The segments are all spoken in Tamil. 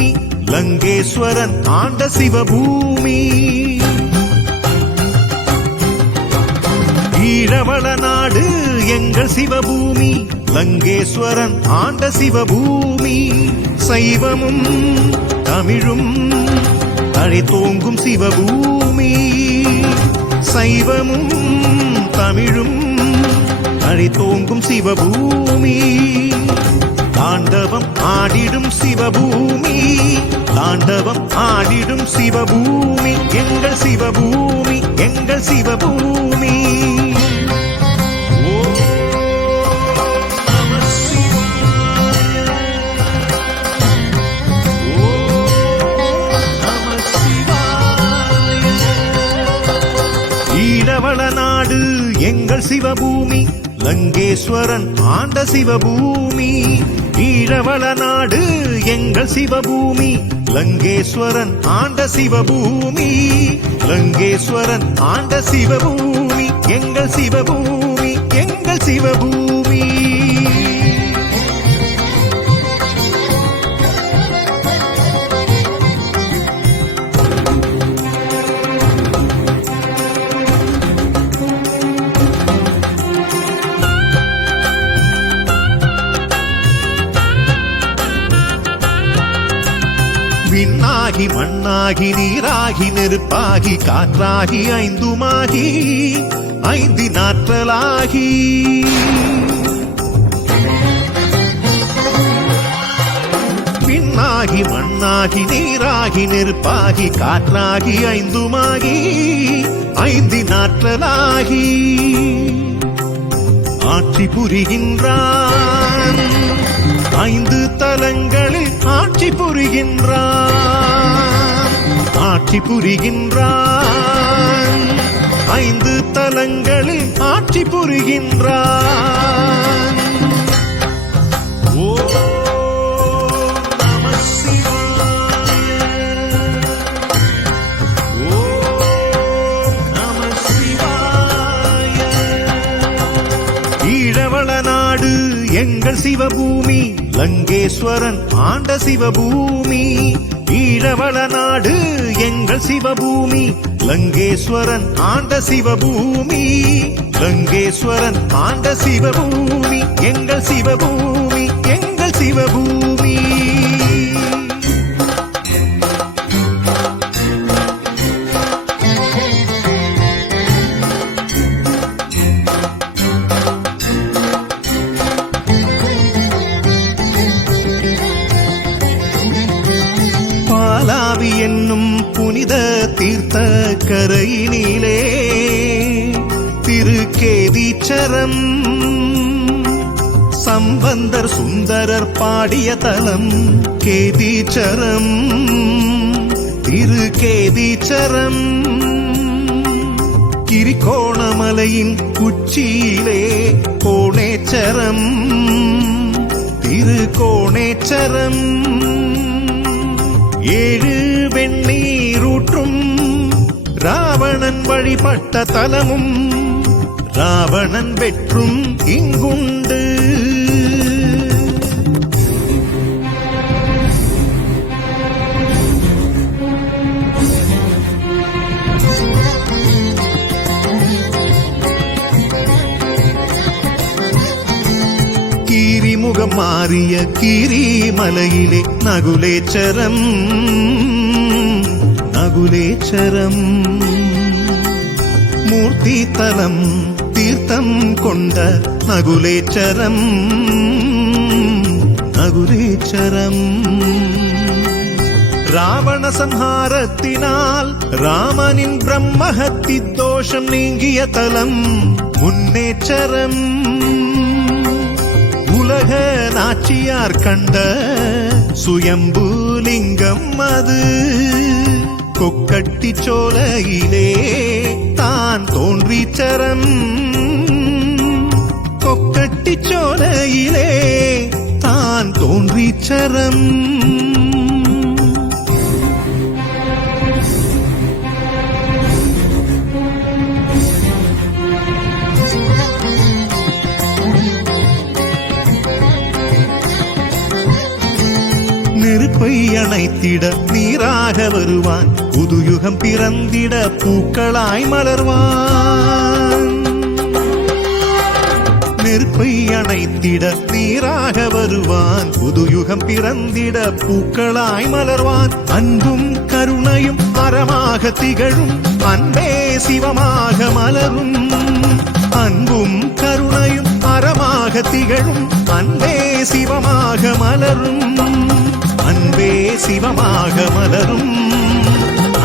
சிவபூமி லங்கேஸ்வரன் ஆண்ட சிவபூமி. ஈழவள நாடு எங்கள் சிவபூமி லங்கேஸ்வரன் ஆண்ட சிவபூமி. சைவமும் தமிழும் தழைத்தோங்கும் சிவபூமி. சைவமும் தமிழும் தழைத்தோங்கும் சிவபூமி. தாண்டவம் ஆடிடும் சிவபூமி. தாண்டவம் ஆடிடும் சிவபூமி எங்கள் சிவபூமி எங்கள் சிவபூமி. ஈழவள நாடு எங்கள் சிவபூமி லங்கேஸ்வரன் ஆண்ட சிவபூமி. ஈழவள நாடு எங்கள் சிவபூமி லங்கேஸ்வரன் ஆண்ட சிவபூமி. லங்கேஸ்வரன் ஆண்ட சிவபூமி எங்கள் சிவபூமி எங்கள் சிவபூமி. விண்ணாகி மண்ணாகி நீராகி நெருப்பாகி காற்றாகி ஐந்துமாகி ஐந்தினாற்றலாகி. விண்ணாகி மண்ணாகி நீராகி நெருப்பாகி காற்றாகி ஐந்துமாகி ஐந்தினாற்றலாகி. ஆட்சி புரிகின்றான் ஐந்து தலங்களில் ஆட்சி புரிகின்றான். ஆட்சி புரிகின்றான் ஐந்து தலங்களில் ஆட்சி புரிகின்றான். ஓம் நம சிவாய. ஓம் நம சிவாய. ஈழவள நாடு எங்கள் சிவபூமி லங்கேஸ்வரன் ஆண்ட சிவபூமி. ஈழவள நாடு எங்கள் சிவபூமி லங்கேஸ்வரன் ஆண்ட சிவபூமி. லங்கேஸ்வரன் ஆண்ட சிவபூமி எங்கள் சிவபூமி எங்கள் சிவபூமி. பாலாவி என்னும் புனித தீர்த்த கரையினிலே திருக்கேதீச்சரம் சம்பந்தர் சுந்தரர் பாடிய தலம் கேதீச்சரம். திருக்கேதீச்சரம் கிரிகோணமலையின் உச்சியிலே கோணேச்சரம். திருக்கோணேச்சரம் ஏழு வெண்ணீரூற்றும் ராவணன் வழிபட்ட தலமும் ராவணன் வெற்றும் இங்குண்டு. கீரிமுகம் மாறிய கீரிமலையிலே நகுலேச்சரம். நகுலேச்சரம் மூர்த்தி தலம் தீர்த்தம் கொண்ட நகுலேச்சரம். நகுலேச்சரம் ராவண சம்ஹாரத்தினால் ராமனின் பிரம்மஹத்தி தோஷம் நீங்கிய தலம் முன்னேச்சரம். உலக நாச்சியார் கண்ட சுயம்புலிங்கம் அது கொக்கட்டி சோலையிலே தான் தோன்றிச்சரம். கொக்கட்டி சோலையிலே தான் தோன்றிச்சரம். நெருப்பை அணைத்திட நீராக வருவான் புதுயுகம் பிறந்திட பூக்களாய் மலர்வான் நெருப்பை அணைத்திட நீராக வருவான் புதுயுகம் பிறந்திட பூக்களாய் மலர்வான் அன்பும் கருணையும் அறமாக திகழும் அன்பே சிவமாக மலரும் அன்பும் கருணையும் அறமாக திகழும் அன்பே சிவமாக மலரும் அன்பே சிவமாக மலரும்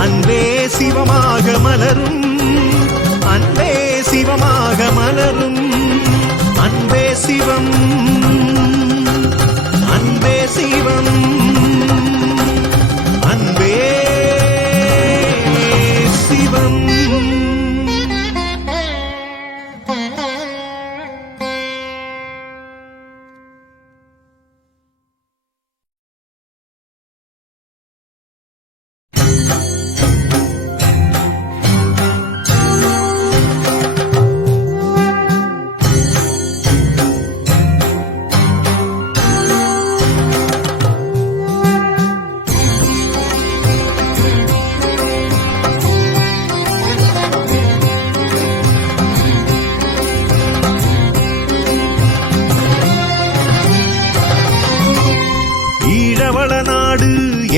அன்பே சிவமாக மலரும் அன்பே சிவமாக மலரும் அன்பே சிவம் அன்பே சிவம் அன்பே சிவம்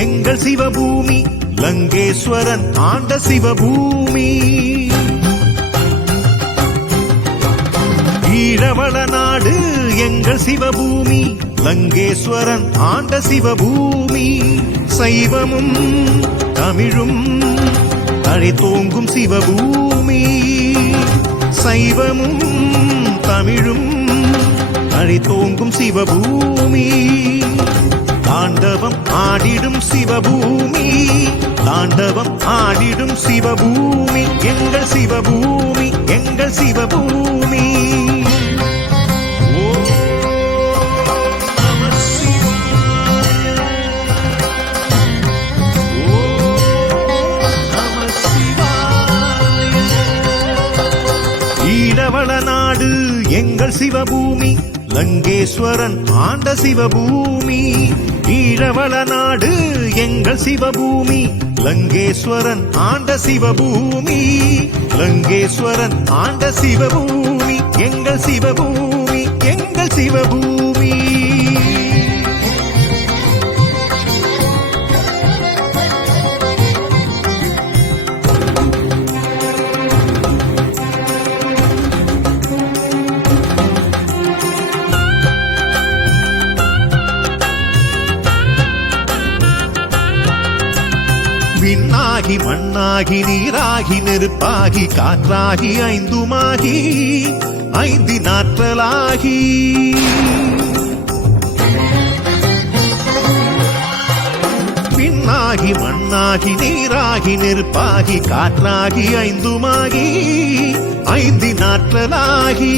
எங்கள் சிவபூமி லங்கேஸ்வரன் ஆண்ட சிவபூமி ஈழவள நாடு எங்கள் சிவபூமி லங்கேஸ்வரன் ஆண்ட சிவபூமி சைவமும் தமிழும் தழைத்தோங்கும் சிவபூமி சைவமும் தமிழும் தழைத்தோங்கும் சிவபூமி தாண்டவம் ஆடிடும் சிவபூமி தாண்டவம் ஆடிடும் சிவபூமி எங்கள் சிவபூமி எங்கள் சிவபூமி ஈழவள நாடு எங்கள் சிவபூமி லங்கேஸ்வரன் ஆண்ட சிவபூமி ஈழவள நாடு எங்கள் சிவபூமி லங்கேஸ்வரன் ஆண்ட சிவபூமி லங்கேஸ்வரன் ஆண்ட சிவபூமி எங்கள் சிவபூமி எங்கள் சிவபூமி விண்ணாகி மண்ணாகி நீராகி நெருப்பாகி காற்றாகி ஐந்துமாகி ஐந்தினாற்றலாகி விண்ணாகி மண்ணாகி நீராகி நெருப்பாகி காற்றாகி ஐந்துமாகி ஐந்தினாற்றலாகி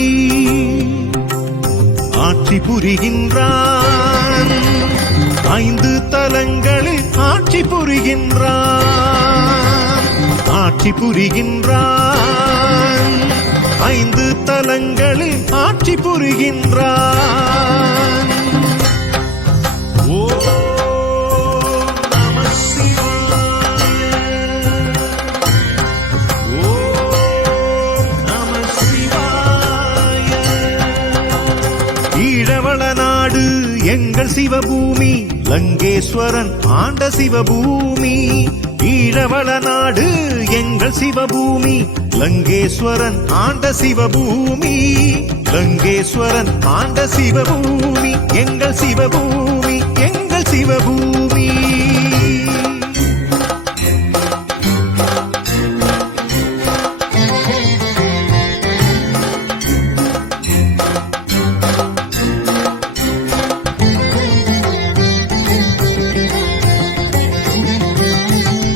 ஆட்சி புரிகின்றான் ஐந்து தலங்களில் ஆட்சி புரிகின்றான் ஆட்சி புரிகின்றான் ஐந்து தலங்களில் ஆட்சி புரிகின்றான் ஓ நம சிவாய ஓ நம சிவாய ஈழவள நாடு எங்கள் சிவபூமி லங்கேஸ்வரன் ஆண்ட சிவபூமி ஈழவள நாடு எங்கள் சிவபூமி லங்கேஸ்வரன் ஆண்ட சிவபூமி லங்கேஸ்வரன் ஆண்ட சிவபூமி எங்கள் சிவபூமி எங்கள் சிவபூமி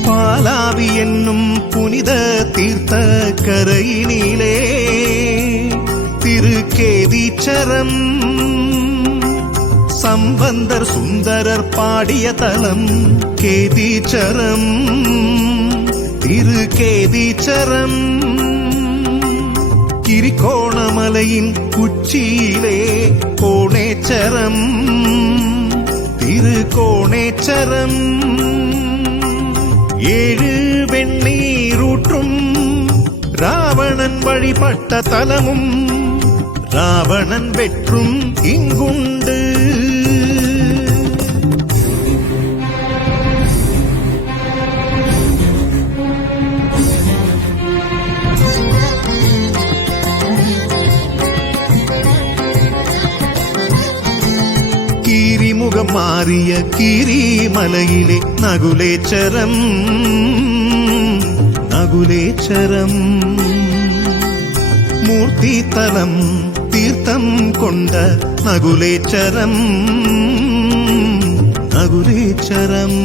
பாலாவி என்னும் புனித தீர்த்த கரையினிலே திருக்கேதீச்சரம் சம்பந்தர் சுந்தரர் பாடிய தலம் கேதீச்சரம் திருக்கேதீச்சரம் கிரிகோணமலையின் உச்சியிலே கோணேச்சரம் திருக்கோணேச்சரம் 7 வெண்ணீரூற்றும் ராவணன் வழிபட்ட தலமும் ராவணன் வெற்றும் இங்குண்டு. கீரிமுகம் மாறிய கீரிமலையிலே நகுலேச்சரம் நகுலேச்சரம் மூர்த்தி தலம் தீர்த்தம் கொண்ட நகுலேச்சரம் நகுலேச்சரம்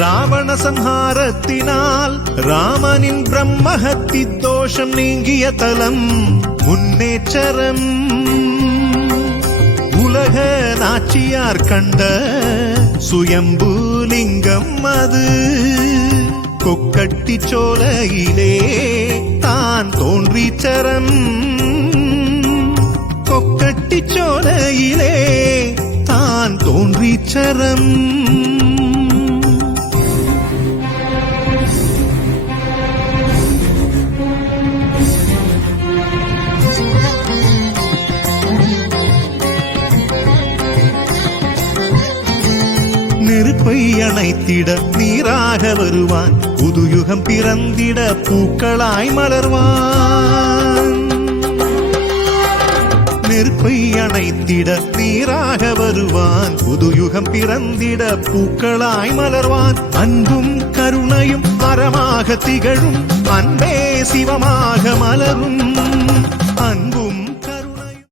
ராவண சம்ஹாரத்தினால் ராமனின் பிரம்மஹத்தி தோஷம் நீங்கிய தலம் முன்னேச்சரம். உலக நாச்சியார் கண்ட சுயம்புலிங்கம் அது கொக்கட்டி சோலையிலே தான் தோன்றிச்சரம் கொக்கட்டி சோலையிலே தான் தோன்றிச்சரம். நெருப்பை அணைத்திட நீராக வருவான் புதுயுகம் பிறந்திட பூக்களாய் மலர்வான். நெருப்பை அணைத்திட நீராக வருவான் புதுயுகம் பிறந்திட பூக்களாய் மலர்வான். அன்பும் கருணையும் மரமாக திகழும் அன்பே சிவமாக மலரும் அன்பும்